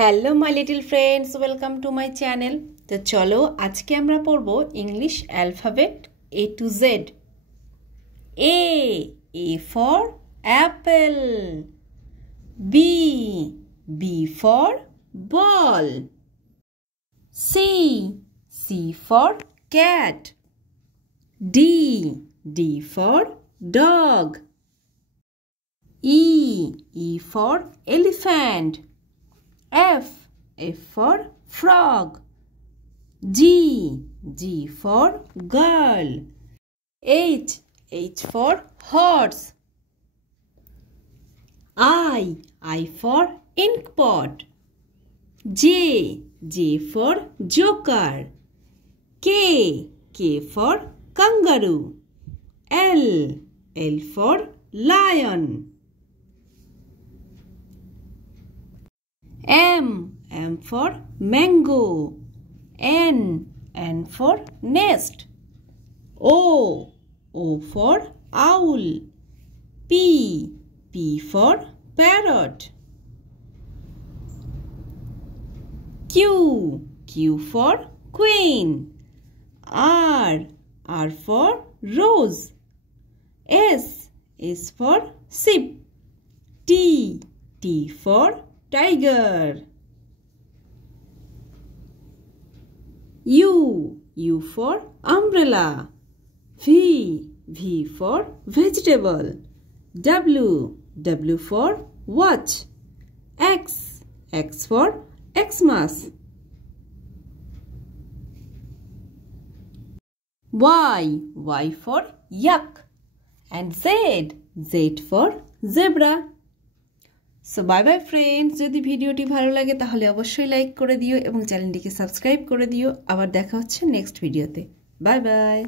Hello my little friends, welcome to my channel. তো চলো আজকে আমরা পড়ব English alphabet A to Z. A for apple, B for ball, C for cat, D for dog, E for elephant, F for frog, G for girl, H for horse, I for ink pot, J for joker, K for kangaroo, L for lion, M for mango, N for nest, O for owl, P for parrot, Q for queen, R for rose, S for sheep, T for tiger, U for umbrella, V for vegetable, W for watch, X for Xmas, Y for yak, and Z for zebra. So bye bye friends, যদি ভিডিওটি ভালো লাগে তাহলে অবশ্যই লাইক করে দিও এবং চ্যানেলটিকে সাবস্ক্রাইব করে দিও। আবার দেখা হচ্ছে নেক্সট ভিডিওতে। Bye bye.